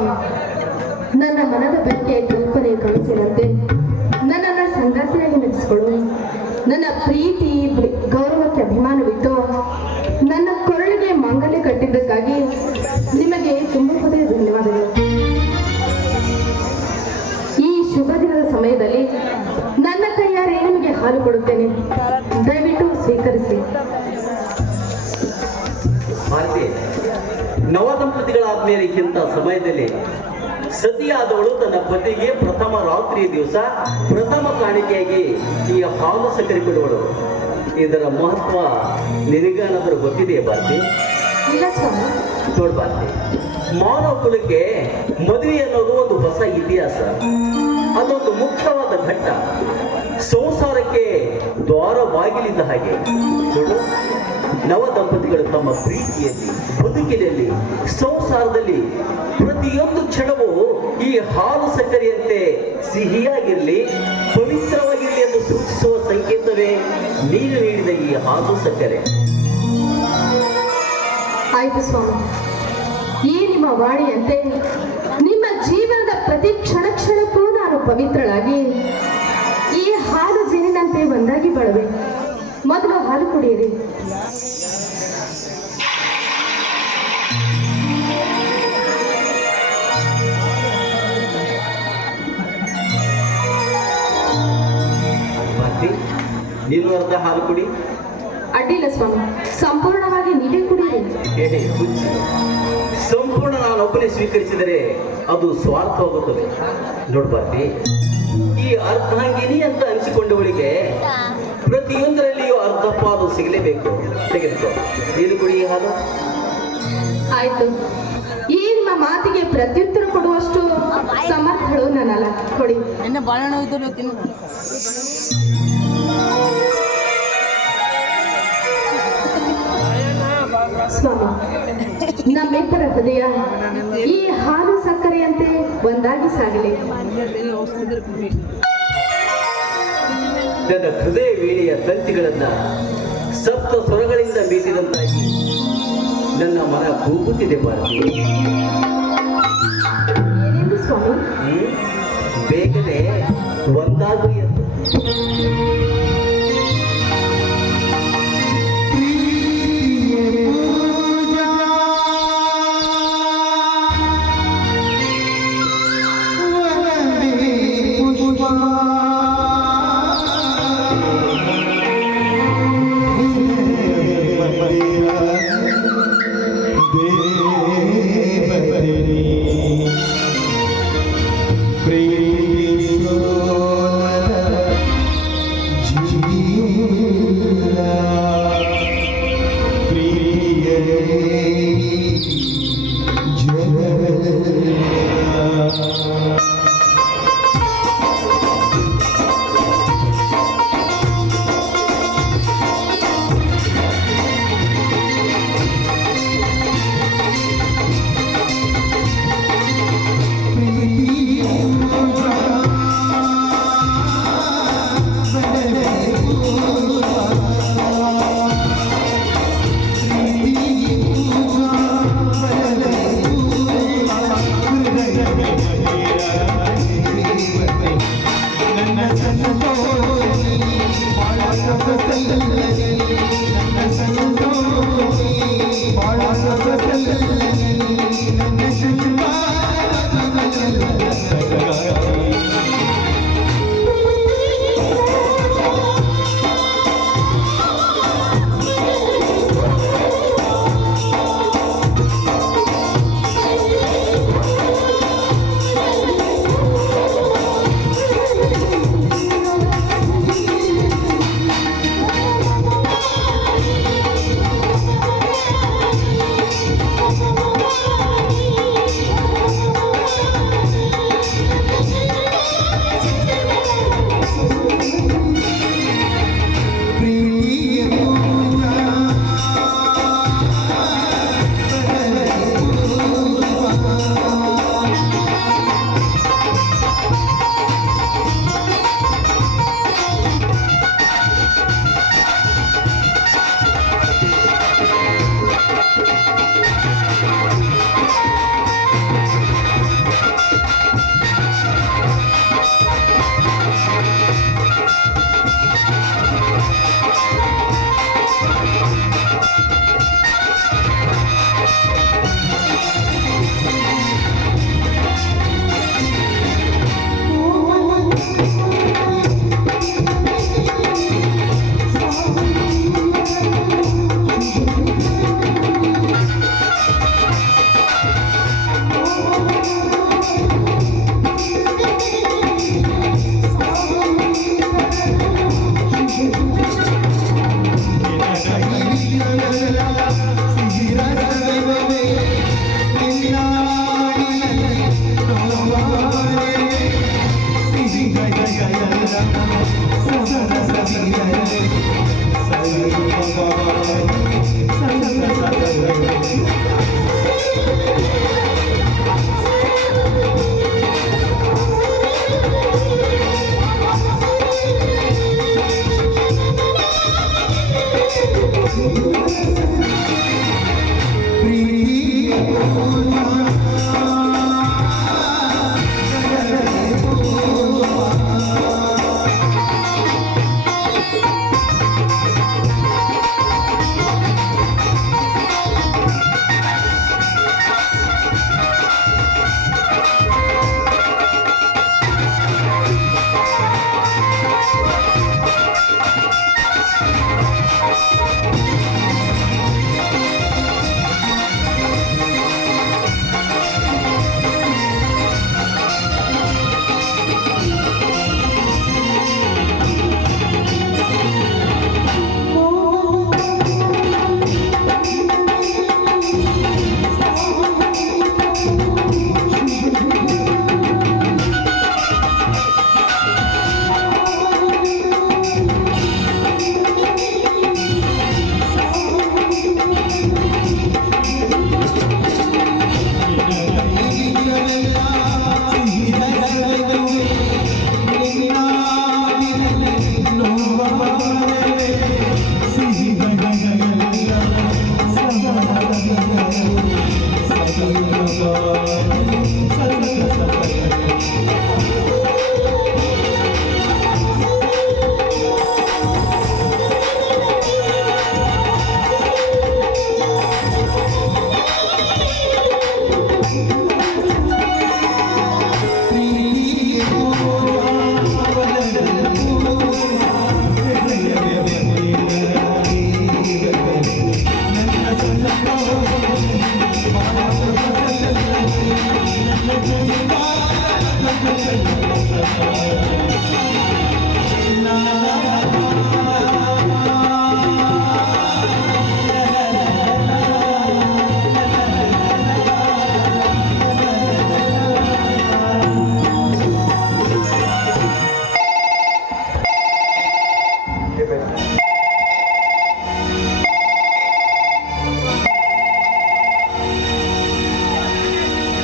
ಸ್ವಾಮಿ, ನನ್ನ ಮನದ ಬೆಳಕೆ ಕಲ್ಪನೆ ಕನಸಿನಂತೆ ನನ್ನನ್ನು ಸಂಗಾತಿಯಾಗಿ ನಡೆಸಿಕೊಳ್ಳು. ನನ್ನ ಪ್ರೀತಿ ಗೌರವಕ್ಕೆ ಅಭಿಮಾನವಿತ್ತು ನನ್ನ ಕೊರಳಿಗೆ ಮಾಂಗಲ್ಯ ಕಟ್ಟಿದ್ದಕ್ಕಾಗಿ ನಿಮಗೆ ತುಂಬ ಹೃದಯ ಧನ್ಯವಾದಗಳು. ಈ ಶುಭ ದಿನದ ಸಮಯದಲ್ಲಿ ನನ್ನ ಕೈಯಾರೆ ನಿಮಗೆ ಹಾಲು ಕೊಡುತ್ತೇನೆ, ದಯವಿಟ್ಟು ಸ್ವೀಕರಿಸಿ. ಭಾರತಿ, ನವದಂಪತಿಗಳಾದ ಮೇಲೆ ಇಂಥ ಸಮಯದಲ್ಲಿ ಸತಿಯಾದವಳು ತನ್ನ ಪತಿಗೆ ಪ್ರಥಮ ರಾತ್ರಿಯ ದಿವಸ ಪ್ರಥಮ ಕಾಣಿಕೆಯಾಗಿ ಈ ಹಾಲು ಸಕ್ಕರೆ ಕೊಡುವಳು. ಇದರ ಮಹತ್ವ ನಿನಗೇನಾದರೂ ಗೊತ್ತಿದೆಯೇ ಭಾರತಿ? ಇಲ್ಲ ಸ್ವಾಮಿ. ನೋಡ್ ಭಾರತಿ, ಮಾನವ ಕುಲಕ್ಕೆ ಮದುವೆ ಅನ್ನೋದು ಒಂದು ಹೊಸ ಇತಿಹಾಸ, ಅದೊಂದು ಮುಖ್ಯವಾದ ಘಟ್ಟ, ಸಂಸಾರಕ್ಕೆ ದ್ವಾರ ಬಾಗಿಲಿದ್ದ ಹಾಗೆ. ನೋಡು, ನವ ದಂಪತಿಗಳು ತಮ್ಮ ಪ್ರೀತಿಯಲ್ಲಿ, ಬದುಕಿನಲ್ಲಿ, ಸಂಸಾರದಲ್ಲಿ ಪ್ರತಿಯೊಂದು ಕ್ಷಣವೂ ಈ ಹಾಲು ಸಕ್ಕರೆಯಂತೆ ಸಿಹಿಯಾಗಿರಲಿ, ಪವಿತ್ರವಾಗಿರಲಿ ಎಂದು ಸೂಚಿಸುವ ಸಂಕೇತವೇ ನೀನು ನೀಡಿದ ಈ ಹಾಲು ಸಕ್ಕರೆ. ಆಯ್ತು ಸ್ವಾಮಿ, ಈ ನಿಮ್ಮ ವಾಣಿಯಂತೆ ನಿಮ್ಮ ಜೀವನದ ಪ್ರತಿ ಕ್ಷಣಕ್ಕೂ ನಾನು ಪವಿತ್ರಳಾಗಿ ಈ ಹಾಲು ಜೇನಿನಂತೆ ಒಂದಾಗಿ ಬಾಳುವೆ. ಮೊದಲು ಹಾಲು ಕುಡಿಯಿರಿ. ನೀನು ಅರ್ಧ ಹಾಲು ಕುಡಿ. ಅಡ್ಡಿಲ್ಲ ಸ್ವಾಮಿ, ಸಂಪೂರ್ಣವಾಗಿ ನೀವೇ ಕುಡಿಯಿರಿ. ಸಂಪೂರ್ಣ ನಾನೊಬ್ಬನೇ ಸ್ವೀಕರಿಸಿದರೆ ಅದು ಸ್ವಾರ್ಥವಾಗುತ್ತದೆ. ನೋಡ್ಬಾರ್ದಿ, ಈ ಅರ್ಧಾಂಗಿನಿ ಅಂತ ಅನಿಸಿಕೊಂಡವಳಿಗೆ ಪ್ರತಿಯೊಂದರಲ್ಲಿಯೂ ಅರ್ಧ ಪಾಲು ಸಿಗಲೇಬೇಕು. ತೆಗೆದುಕೋ, ನೀನು ಕುಡಿ ಹಾಲು. ಆಯ್ತು, ಈ ನಿಮ್ಮ ಮಾತಿಗೆ ಪ್ರತ್ಯುತ್ತರ ಕೊಡುವಷ್ಟು ಸಮರ್ಥಳು ನಾನಲ್ಲ. ಕೊಡಿ. ಸ್ವಾಮಿ, ನಮ್ಮಿಬ್ಬರ ಹೃದಯ ಈ ಹಾಲು ಸಕ್ಕರೆಯಂತೆ ಒಂದಾಗಿ ಸಾಗಲಿ. ನನ್ನ ಹೃದಯ ವೀಣೆಯ ತಂತಿಗಳನ್ನ ಸಪ್ತ ಸ್ವರಗಳಿಂದ ಮೀಟಿದಂತಾಗಿ ನನ್ನ ಮನ ಕೂಗುತ್ತಿದೆ ಭಾರತಿ. ಏನೆಂದು ಸ್ವಾಮಿ? ಬೇಗನೆ ಒಂದಾಗು ಎಂದು. ಪ್ರೀತಿಸೋ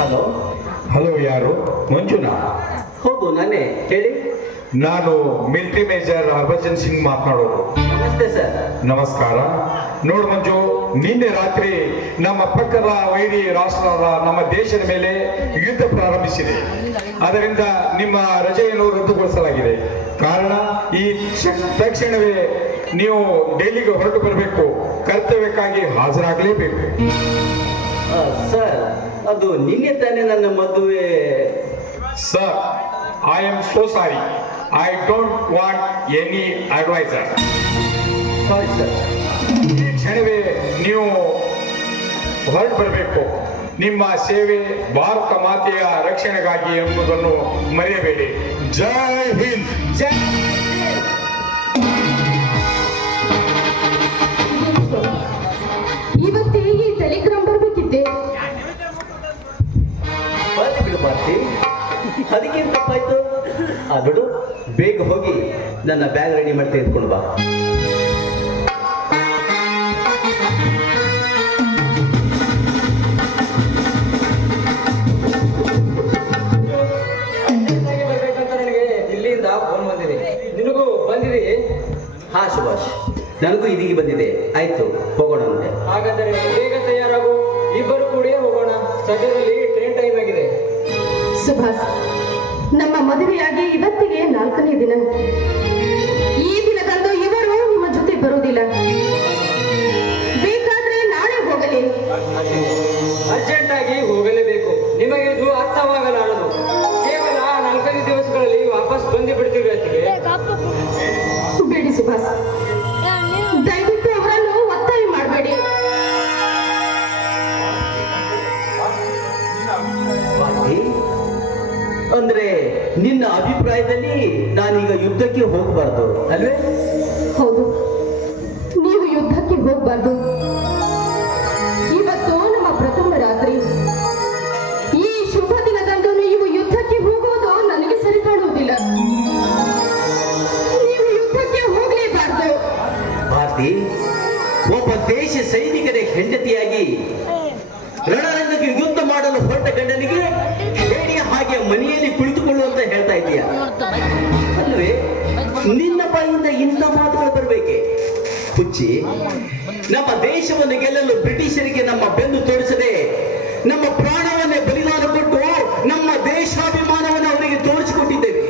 ಹಲೋ. ಹಲೋ, ಯಾರು? ಮಂಜುನಾ? ಹೌದು, ನಾನೇ. ಹೇಳಿ. ನಾನು ಮಿಲಿಟರಿ ಮೇಜರ್ ಹರ್ಭಜನ್ ಸಿಂಗ್ ಮಾತನಾಡೋದು. ನಮಸ್ತೆ ಸರ್. ನಮಸ್ಕಾರ. ನೋಡು ಮಂಜು, ನಿನ್ನೆ ರಾತ್ರಿ ನಮ್ಮ ಪಕ್ಕದ ವೈರಿ ರಾಷ್ಟ್ರದ ನಮ್ಮ ದೇಶದ ಮೇಲೆ ಯುದ್ಧ ಪ್ರಾರಂಭಿಸಿದೆ. ಅದರಿಂದ ನಿಮ್ಮ ರಜೆಯನ್ನು ರದ್ದುಗೊಳಿಸಲಾಗಿದೆ. ಕಾರಣ ಈ ತಕ್ಷಣವೇ ನೀವು ಡೆಲ್ಲಿಗೆ ಹೊರಟು ಬರಬೇಕು. ಕರ್ತವ್ಯಕ್ಕಾಗಿ ಹಾಜರಾಗಲೇಬೇಕು. ಸರ್, ಅದು ನಿನ್ನೆ ತಾನೇ ನನ್ನ ಮದುವೆ. Sir, I am so sorry. I don't want any advisor. Sorry sir. ಈ ಕ್ಷಣವೇ ನೀವು ಹೊರಟು ಬರಬೇಕು. ನಿಮ್ಮ ಸೇವೆ ಭಾರತ ಮಾತೆಯ ರಕ್ಷಣೆಗಾಗಿ ಎಂಬುದನ್ನು ಮರೆಯಬೇಡಿ. ಜೈ ಹಿಂದ್. ಜೈ. ಇವತ್ತೇ ಈ ಟೆಲಿಗ್ರಾಮ್ ಬರ್ಬೇಕಿದ್ದೆ. ಬರ್ಲಿ ಬಿಡು ಮಾರ್ತಿ, ಅದಕ್ಕೇನು ತಪ್ಪಾಯ್ತು? ಬಿಡು, ಬೇಗ ಹೋಗಿ ನನ್ನ ಬ್ಯಾಗ್ ರೆಡಿ ಮಾಡಿ ತೆಗೆದುಕೊಂಡು ಬಾ. ಇಲ್ಲಿಂದ ಫೋನ್ ಬಂದಿದೆ. ನಿನಗೂ ಬಂದಿದೆ? ಹಾ ಸುಭಾಷ್, ನನಗೂ ಇದೀಗ ಬಂದಿದೆ. ಆಯ್ತು, ಹೋಗೋಣ ಅಂತೆ. ಹಾಗಾದರೆ ಬೇಗ ತಯಾರಾಗು, ಇಬ್ಬರು ಕೂಡ ಹೋಗೋಣ. ಸದ್ಯದಲ್ಲಿ ಟ್ರೈನ್ ಟೈಮ್ ಆಗಿದೆ. ಸುಭಾಷ್, ನಮ್ಮ ಮದುವೆಯಾಗಿ ಇವತ್ತಿಗೆ 4ನೇ ದಿನ. ಈ ದಿನದಂದು ಇವರು ನಿಮ್ಮ ಜೊತೆ ಬರುವುದಿಲ್ಲ. ಬೇಕಾದ್ರೆ ನಾಳೆ ಹೋಗಲಿ. ಅರ್ಜೆಂಟ್ ಆಗಿ ಹೋಗಲೇಬೇಕು. ನಿಮಗೆ ಇದು ಅರ್ಥವಾಗಲಾರದು. ಕೇವಲ 4 ದಿವಸಗಳಲ್ಲಿ ವಾಪಸ್ ಬಂದು ಬಿಡ್ತೀವಿ ಅತ್ತಿಗೆ. ಬೇಡಿ ಸುಭಾಷ್, ದಯವಿಟ್ಟು ಅವರನ್ನು ಒತ್ತಾಯ ಮಾಡಬೇಡಿ. ಮಾರ್ತಿ, ಅಂದ್ರೆ ನಿನ್ನ ಅಭಿಪ್ರಾಯದಲ್ಲಿ ನಾನೀಗ ಯುದ್ಧಕ್ಕೆ ಹೋಗಬಾರ್ದು ಅಲ್ವೇ? ಹೌದು, ನೀವು ಯುದ್ಧಕ್ಕೆ ಹೋಗಬಾರ್ದು. ಇವತ್ತು ನಮ್ಮ ಪ್ರಥಮ ರಾತ್ರಿ. ಈ ಶುಭ ದಿನದಂದು ನೀವು ಯುದ್ಧಕ್ಕೆ ಹೋಗುವುದು ನನಗೆ ಸರಿ ಕಾಣುವುದಿಲ್ಲ. ನೀವು ಯುದ್ಧಕ್ಕೆ ಹೋಗಲೇಬಾರ್ದು. ಮಾರ್ತಿ, ಒಬ್ಬ ದೇಶ ಸೈನಿಕರ ಹೆಂಡತಿಯಾಗಿ ರಣರಂಗಕ್ಕೆ ಯುದ್ಧ ಮಾಡಲು ಹೊರಟ ಗಂಡನಿಗೆ ಹೇಡಿಯ ಹಾಗೆ ಮನೆಯಲ್ಲಿ ಕುಳಿತುಕೊಳ್ಳು ಅಂತ ಹೇಳ್ತಾ ಇದೀಯ ಅಲ್ವೇ? ನಿನ್ನ ಬಾಯಿಂದ ಇಂಥ ಮಾತುಗಳು ಬರಬೇಕೆ? ಹುಚ್ಚಿ, ನಮ್ಮ ದೇಶವನ್ನು ಗೆಲ್ಲಲು ಬ್ರಿಟಿಷರಿಗೆ ನಮ್ಮ ಬೆನ್ನು ತೋರಿಸದೆ ನಮ್ಮ ಪ್ರಾಣವನ್ನೇ ಬಲಿದಾನ ಕೊಟ್ಟು ನಮ್ಮ ದೇಶಾಭಿಮಾನವನ್ನು ಅವರಿಗೆ ತೋರಿಸಿಕೊಟ್ಟಿದ್ದೇವೆ.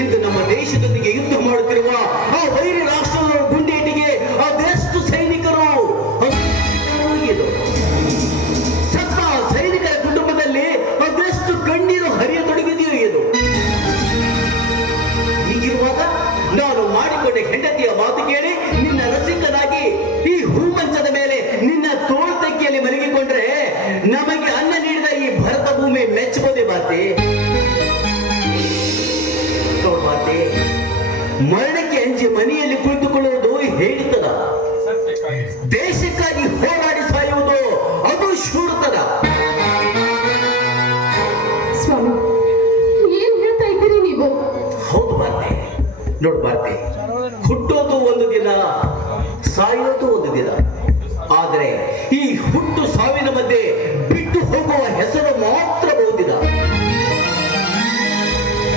ಇಂದು ನಮ್ಮ ದೇಶದೊಂದಿಗೆ ಯುದ್ಧ ಮಾಡುತ್ತಿರುವ ಆ ವೈರಿ ರಾಷ್ಟ್ರದ ಗುಂಡೇಟಿಗೆ ಅದೆಷ್ಟು ಸೈನಿಕರು ಇದು ಸತ್ತ ಸೈನಿಕರ ಕುಟುಂಬದಲ್ಲಿ ಅದೆಷ್ಟು ಕಣ್ಣೀರು ಹರಿಯತೊಡಗಿದೆಯೋ ಇದು. ಹೀಗಿರುವಾಗ ನಾನು ಮಾಡಿಕೊಂಡ ಹೆಂಡತಿಯ ಮಾತು ಕೇಳಿ ನಿನ್ನ ರಸಿಕನಾಗಿ ಈ ಹೂಮಂಚದ ಮೇಲೆ ನಿನ್ನ ತೋಳ್ತಕ್ಕಿಯಲ್ಲಿ ಮಲಗಿಕೊಂಡ್ರೆ ನಮಗೆ ಅನ್ನ ನೀಡಿದ ಈ ಭರತ ಭೂಮಿ ಮೆಚ್ಚಬಹುದೇ ಮಾತೆ? ನೋಡು ಮಾತೆ, ಮರಣಕ್ಕೆ ಅಂಜಿ ಮನೆಯಲ್ಲಿ ಕುಳಿತುಕೊಳ್ಳುವುದು ಹೇಳಿತನ. ದೇಶಕ್ಕಾಗಿ ಹೋರಾಡಿ ಸಾಯುವುದು ಅದು ಶೂರತನ. ಸ್ವಾಮಿ, ಏನ್ ಹೇಳ್ತಾ ಇದ್ದೀರಿ ನೀವು? ಹೌದು ಮಾತೆ. ನೋಡು ಮಾತೆ, ಹುಟ್ಟೋದು ಒಂದು ದಿನ, ಸಾಯೋದು ಒಂದು ದಿನ. ಆದರೆ ಈ ಹುಟ್ಟು ಸಾವಿನ ಮಧ್ಯೆ ಬಿಟ್ಟು ಹೋಗುವ ಹೆಸರು ಮಾತ್ರ ಬಹುದಿನ.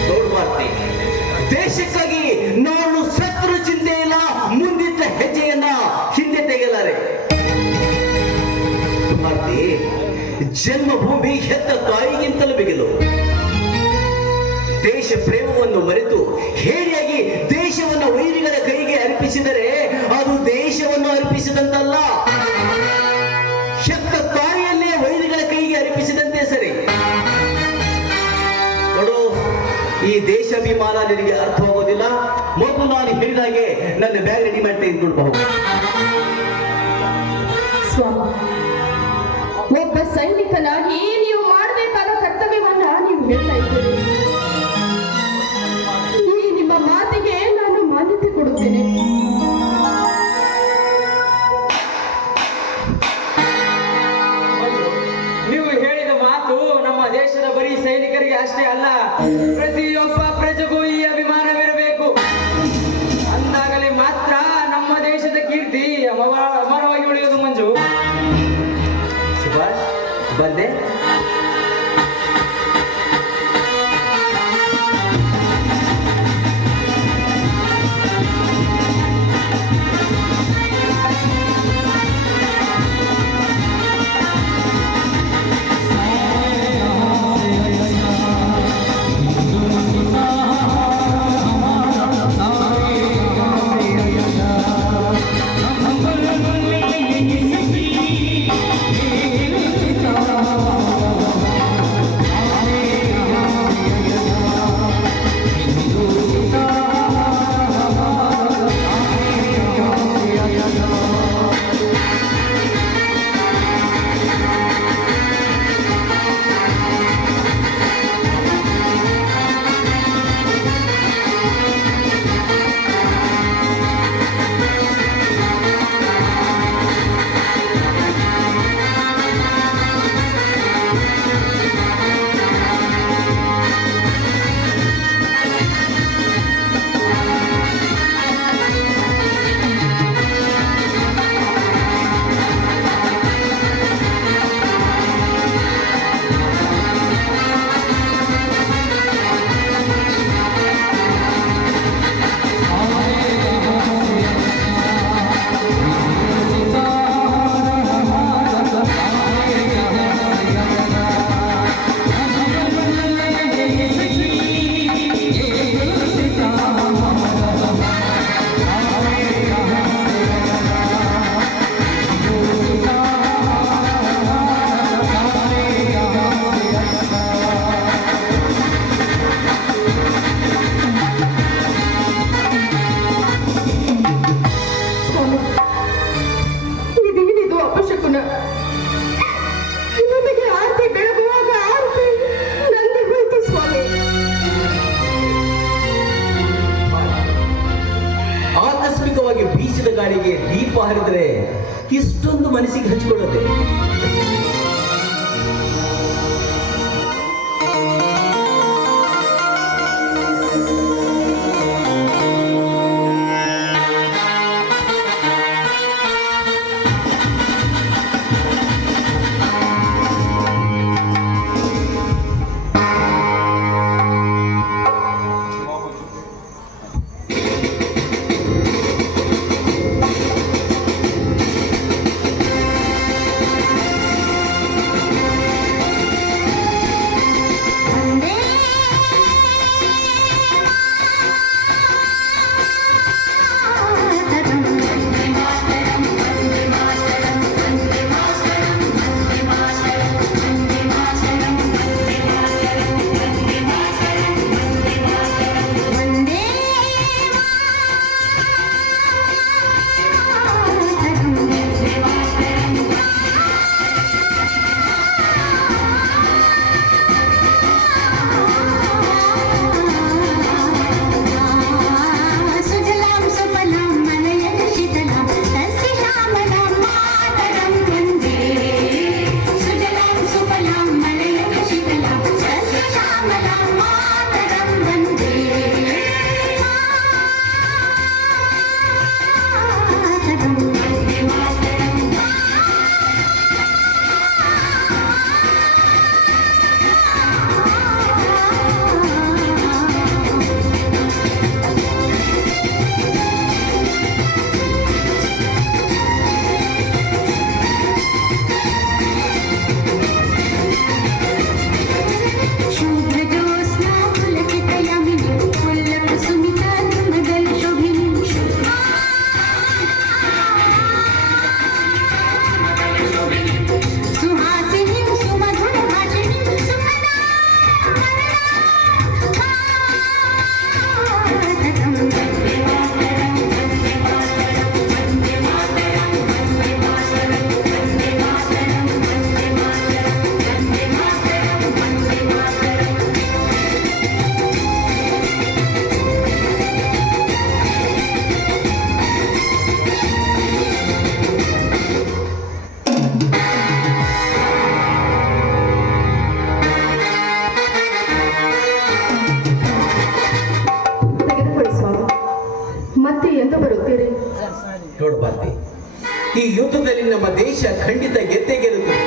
ನೋಡು ಮಾತೆ, ದೇಶಕ್ಕಾಗಿ ನಾನು ಸತ್ರು ಚಿಂತೆ ಇಲ್ಲ, ಮುಂದಿಟ್ಟ ಹೆಜ್ಜೆಯನ್ನ ಹಿಂದೆ ತೆಗೆಯಲಾರೆ. ಮಾತೆ, ಜನ್ಮಭೂಮಿ ಹೆತ್ತ ತಾಯಿಗಿಂತಲೂ ಬಿಗಿಲು. ದೇಶ ಪ್ರೇಮವನ್ನು ಮರೆತು ಹೇಡಿಯಾಗಿ ದೇಶವನ್ನು ವೈರಿಗಳ ಕೈಗೆ ಅರ್ಪಿಸಿದರೆ ಅದು ದೇಶವನ್ನು ಅರ್ಪಿಸಿದಂತಲ್ಲ, ಹೆತ್ತ ತಾಯಿಯನ್ನೇ ವೈರಿಗಳ ಕೈಗೆ ಅರ್ಪಿಸಿದಂತೆ ಸರಿ. ನೋಡು, ಈ ದೇಶಾಭಿಮಾನ ನಿನಗೆ ಅರ್ಥವಾಗೋದಿಲ್ಲ. ಮೊದಲು ನಾನು ಹೇಳಿದಾಗೆ ನನ್ನ ಬ್ಯಾಗ್ ರೆಡಿ ಮಾಡಿ ತೆಗೆದುಕೊಳ್ಬಹುದು. ಸ್ವಾಮಿ, ಒಬ್ಬ ಸೈನಿಕನಾಗಿ ನೀವು ಮಾಡಬೇಕಾದ ಕರ್ತವ್ಯವನ್ನ ನೀವು ಹೇಳ್ತಾ ಅಷ್ಟೇ ಅಲ್ಲ, ಪ್ರತಿಯೊಬ್ಬ ಪ್ರಜೆಗೂ ಈ ಅಭಿಮಾನವಿರಬೇಕು. ಅಂದಾಗಲೇ ಮಾತ್ರ ನಮ್ಮ ದೇಶದ ಕೀರ್ತಿ ಅಮರವಾಗಿ ಉಳಿಯುವುದು. ಮಂಜು, ಸುಭಾಷ್ ಬಂದೆ. ಇದೇನಿದು ಅಪಶಕುನ? ನಮಗೆ ಆರತಿ ಬೆಳಗುವಾಗ ಆರತಿ ನಂದಿ ಹೋಯ್ತು ಸ್ವಾಮಿ. ಆಕಸ್ಮಿಕವಾಗಿ ಬೀಸಿದ ಗಾಳಿಗೆ ದೀಪ ಹರಿದರೆ ಇಷ್ಟೊಂದು ಮನಸ್ಸಿಗೆ ಹಚ್ಕೊಳ್ಳುತ್ತೆ. ಬಾರ್ತಿ. ಈ ಯುದ್ಧದಲ್ಲಿ ನಮ್ಮ ದೇಶ ಖಂಡಿತ ಗೆದ್ದೇ ಗೆಲ್ಲುತ್ತದೆ.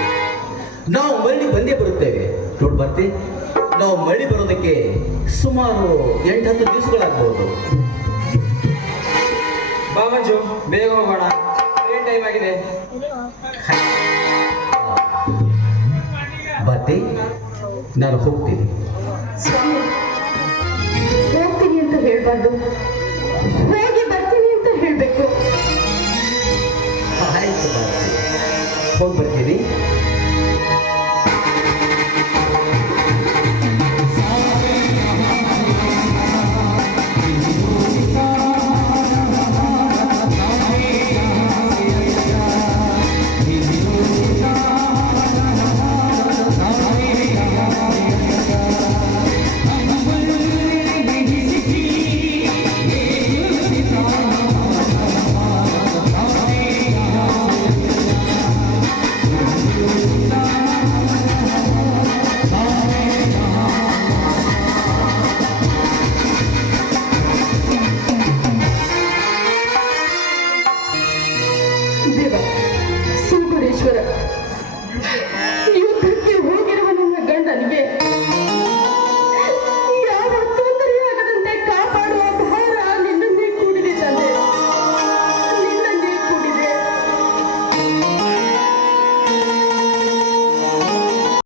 ನಾವು ಮರಳಿ ಬಂದೇ ಬರುತ್ತೇವೆ. ನೋಡ್ ಬಾರ್ತಿ, ನಾವು ಮರಳಿ ಬರೋದಕ್ಕೆ ಸುಮಾರು 8-10 ದಿವಸಗಳಾಗಬಹುದು. ಬಾ ಮಂಜು, ಬೇಗ ಹೋಗೋಣ, ಏನ್ ಟೈಮ್ ಆಗಿದೆ. ಬಾರ್ತಿ, ನಾನು ಹೋಗ್ತೀನಿ. ಸ್ವಾಮಿ, ಹೋಗ್ತೀನಿ ಅಂತ ಹೇಳ್ಬಾರ್ದು, ಹೋಗಿ ಬರ್ತೀನಿ ಅಂತ ಹೇಳ್ಬೇಕು. ಆಯ್ತು ಬಾರ್ತಿ, ಹೋಗಿ ಬರ್ತೀನಿ.